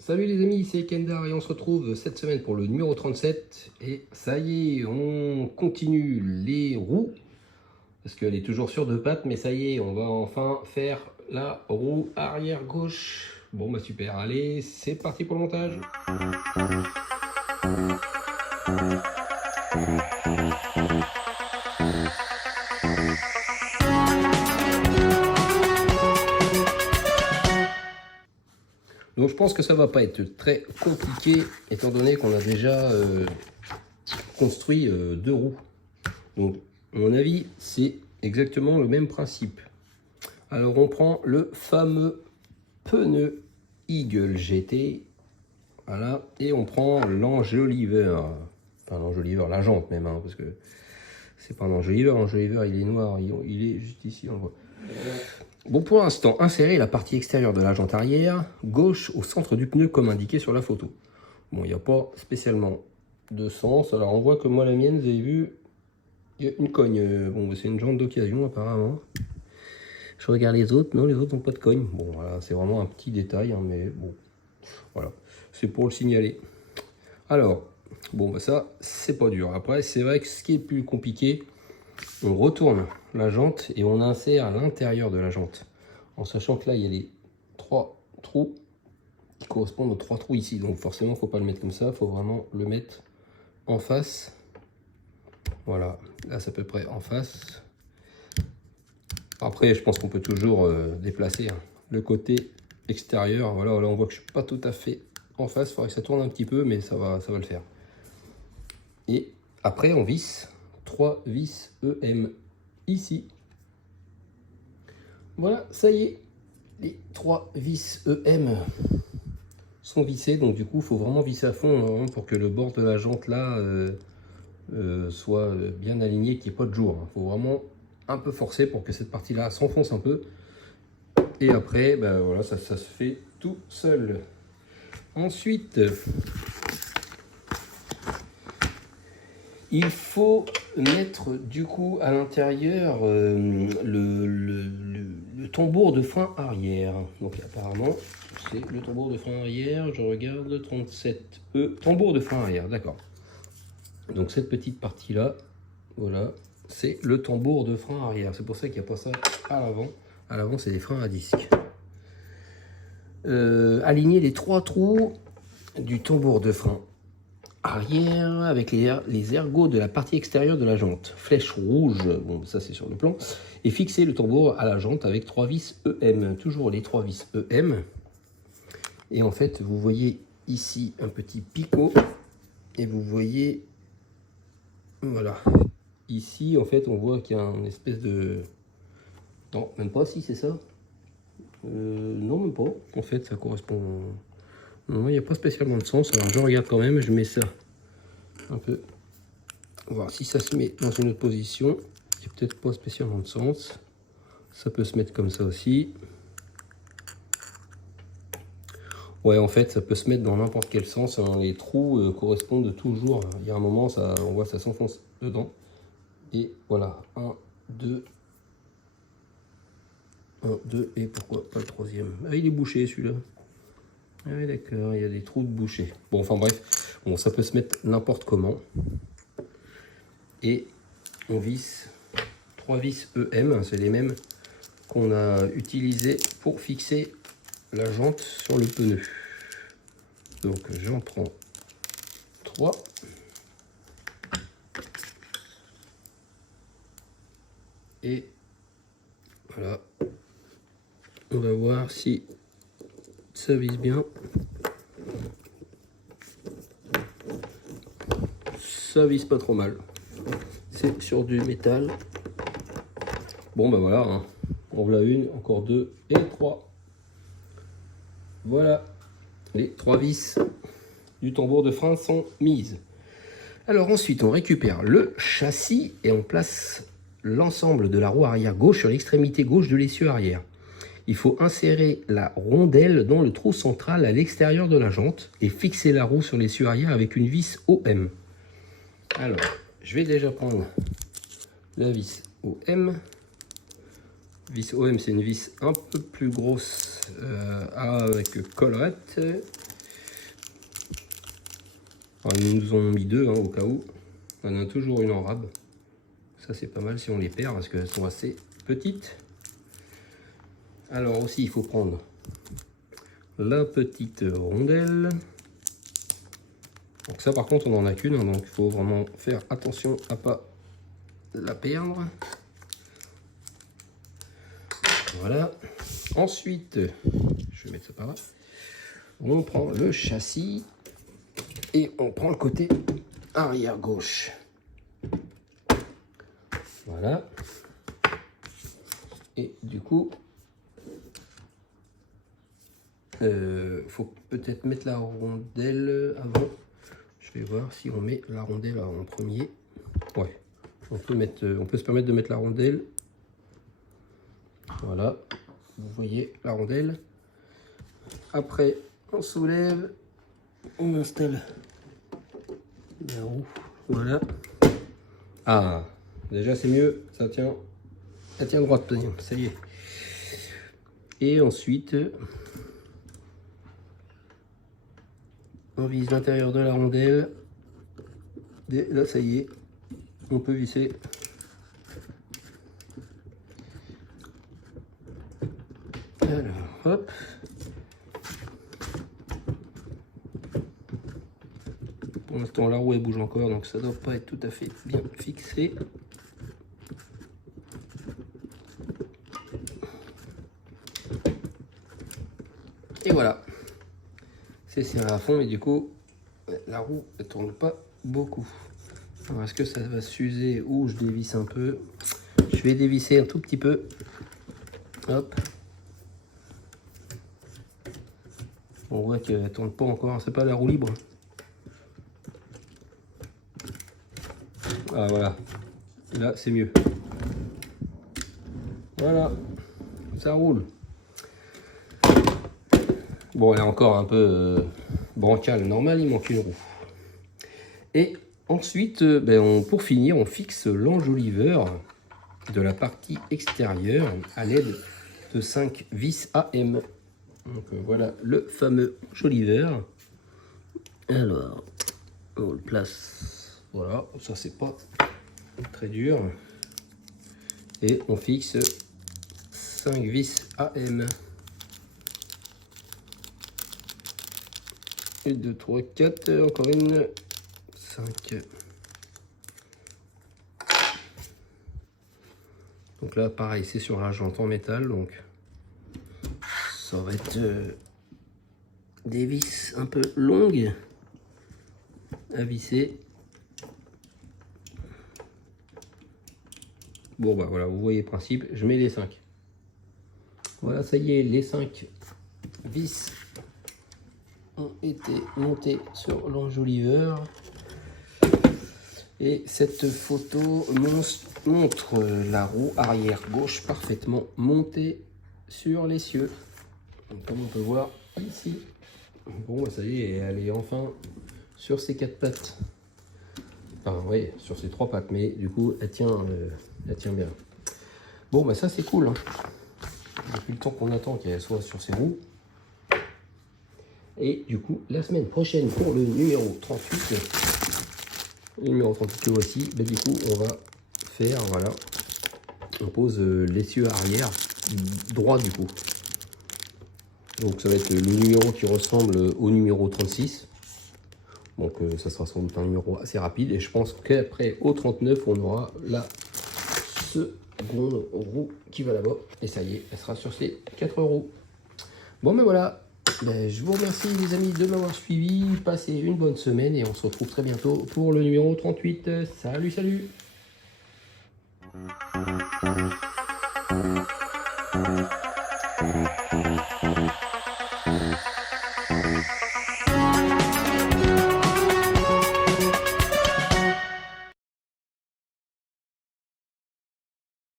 Salut les amis, c'est Kendar et on se retrouve cette semaine pour le numéro 37. Et ça y est, on continue les roues, parce qu'elle est toujours sur deux pattes, mais ça y est, on va enfin faire la roue arrière gauche. Bon bah super, allez, c'est parti pour le montage. Donc je pense que ça va pas être très compliqué, étant donné qu'on a déjà construit deux roues. Donc à mon avis, c'est exactement le même principe. Alors on prend le fameux pneu Eagle GT, voilà, et on prend l'enjoliveur, enfin l'enjoliveur, la jante même, hein, parce que c'est pas un enjoliveur, l'enjoliveur il est noir, il est juste ici, on le voit. Bon, pour l'instant, insérez la partie extérieure de la jante arrière, gauche au centre du pneu comme indiqué sur la photo. Bon, il n'y a pas spécialement de sens, alors on voit que moi la mienne, vous avez vu, il y a une cogne, bon c'est une jante d'occasion apparemment. Je regarde les autres, non les autres n'ont pas de cogne. Bon voilà, c'est vraiment un petit détail, hein, mais bon, voilà, c'est pour le signaler. Alors, bon bah ça, c'est pas dur. Après, c'est vrai que ce qui est plus compliqué, on retourne la jante et on insère à l'intérieur de la jante. En sachant que là, il y a les trois trous qui correspondent aux trois trous ici. Donc forcément, il ne faut pas le mettre comme ça, il faut vraiment le mettre en face. Voilà, là c'est à peu près en face. Après, je pense qu'on peut toujours déplacer le côté extérieur. Voilà, là on voit que je ne suis pas tout à fait en face. Il faudrait que ça tourne un petit peu, mais ça va le faire. Et après, on visse 3 vis EM ici. Voilà, ça y est, les 3 vis EM sont vissés. Donc du coup, il faut vraiment visser à fond, hein, pour que le bord de la jante là soit bien aligné, qu'il n'y ait pas de jour. Il faut vraiment un peu forcer pour que cette partie là s'enfonce un peu. Et après, ben voilà, ça se fait tout seul. Ensuite, il faut mettre du coup à l'intérieur le tambour de frein arrière. Donc apparemment, c'est le tambour de frein arrière. Je regarde 37E, tambour de frein arrière, d'accord. Donc cette petite partie là, voilà, c'est le tambour de frein arrière. C'est pour ça qu'il n'y a pas ça à l'avant. À l'avant, c'est des freins à disque. Aligner les trois trous du tambour de frein arrière avec les ergots de la partie extérieure de la jante. Flèche rouge, bon ça c'est sur le plan. Et fixer le tambour à la jante avec 3 vis EM. Toujours les 3 vis EM. Et en fait, vous voyez ici un petit picot. Et vous voyez, voilà. Ici, en fait, on voit qu'il y a une espèce de... Non, même pas si c'est ça. Non, même pas. En fait, ça correspond... Non, il n'y a pas spécialement de sens. Alors, je regarde quand même. Je mets ça un peu. On va voir si ça se met dans une autre position. Il n'y a peut-être pas spécialement de sens. Ça peut se mettre comme ça aussi. Ouais, en fait, ça peut se mettre dans n'importe quel sens, hein. Les trous correspondent toujours. Il y a un moment, ça, on voit ça s'enfonce dedans. Et voilà, 1, 2. 1, 2, et pourquoi pas le troisième? Ah, il est bouché celui-là. Ah oui, d'accord, il y a des trous de bouchés. Bon, enfin bref, bon, ça peut se mettre n'importe comment. Et on visse 3 vis EM, c'est les mêmes qu'on a utilisés pour fixer la jante sur le pneu. Donc j'en prends 3. Et voilà, on va voir si ça vise bien. Ça vise pas trop mal. C'est sur du métal. Bon ben voilà, hein. On voilà une, encore 2 et 3. Voilà, les 3 vis du tambour de frein sont mises. Alors ensuite, on récupère le châssis et on place l'ensemble de la roue arrière gauche sur l'extrémité gauche de l'essieu arrière. Il faut insérer la rondelle dans le trou central à l'extérieur de la jante et fixer la roue sur l'essieu arrière avec une vis OM. Alors, je vais déjà prendre la vis OM. Vis OM, c'est une vis un peu plus grosse avec collerette. Alors, ils nous ont mis 2 hein, au cas où. On en a toujours une en rab. Ça c'est pas mal si on les perd parce qu'elles sont assez petites. Alors aussi il faut prendre la petite rondelle. Donc ça par contre on en a qu'une, hein, donc il faut vraiment faire attention à pas la perdre. Voilà. Ensuite, je vais mettre ça par là. On prend le châssis et on prend le côté arrière gauche. Voilà. Et du coup, faut peut-être mettre la rondelle avant. Je vais voir si on met la rondelle en premier. Ouais, on peut se permettre de mettre la rondelle. Voilà, vous voyez la rondelle. Après, on soulève, on installe la roue. Voilà. Ah, déjà c'est mieux, ça tient. Elle tient droite, ça y est. Et ensuite, on vise l'intérieur de la rondelle. Et là, ça y est, on peut visser. Alors, hop. Pour l'instant, la roue elle bouge encore, donc ça doit pas être tout à fait bien fixé. Et voilà, c'est serré à fond et du coup la roue ne tourne pas beaucoup. Alors est-ce que ça va s'user ou je dévisse un peu? Je vais dévisser un tout petit peu. Hop. On voit qu'elle ne tourne pas encore, c'est pas la roue libre. Ah voilà, là c'est mieux. Voilà, ça roule. Bon, elle est encore un peu bancale, normal, il manque une roue. Et ensuite, pour finir, on fixe l'enjoliveur de la partie extérieure à l'aide de 5 vis AM. Donc voilà le fameux enjoliveur. Alors, on le place. Voilà, ça c'est pas très dur. Et on fixe 5 vis AM. 1, 2, 3, 4, encore une, 5. Donc là, pareil, c'est sur la jante en métal, donc ça va être des vis un peu longues à visser. Bon, bah voilà, vous voyez le principe, je mets les 5. Voilà, ça y est, les 5 vis ont été montés sur l'enjoliveur. Et cette photo montre la roue arrière gauche parfaitement montée sur l'essieu. Comme on peut voir ici. Bon, bah ça y est, elle est enfin sur ses 4 pattes. Enfin, oui, sur ses 3 pattes, mais du coup, elle tient bien. Bon, bah ça c'est cool. Hein. Depuis le temps qu'on attend qu'elle soit sur ses roues. Et du coup, la semaine prochaine pour le numéro 38, le numéro 38 que voici, bah, du coup, on va faire, voilà, on pose l'essieu arrière droit du coup. Donc ça va être le numéro qui ressemble au numéro 36. Donc ça sera sans doute un numéro assez rapide. Et je pense qu'après au 39, on aura la seconde roue qui va là-bas. Et ça y est, elle sera sur ses 4 roues. Bon, mais voilà. Je vous remercie les amis de m'avoir suivi. Passez une bonne semaine et on se retrouve très bientôt pour le numéro 38. Salut, salut! Thank you.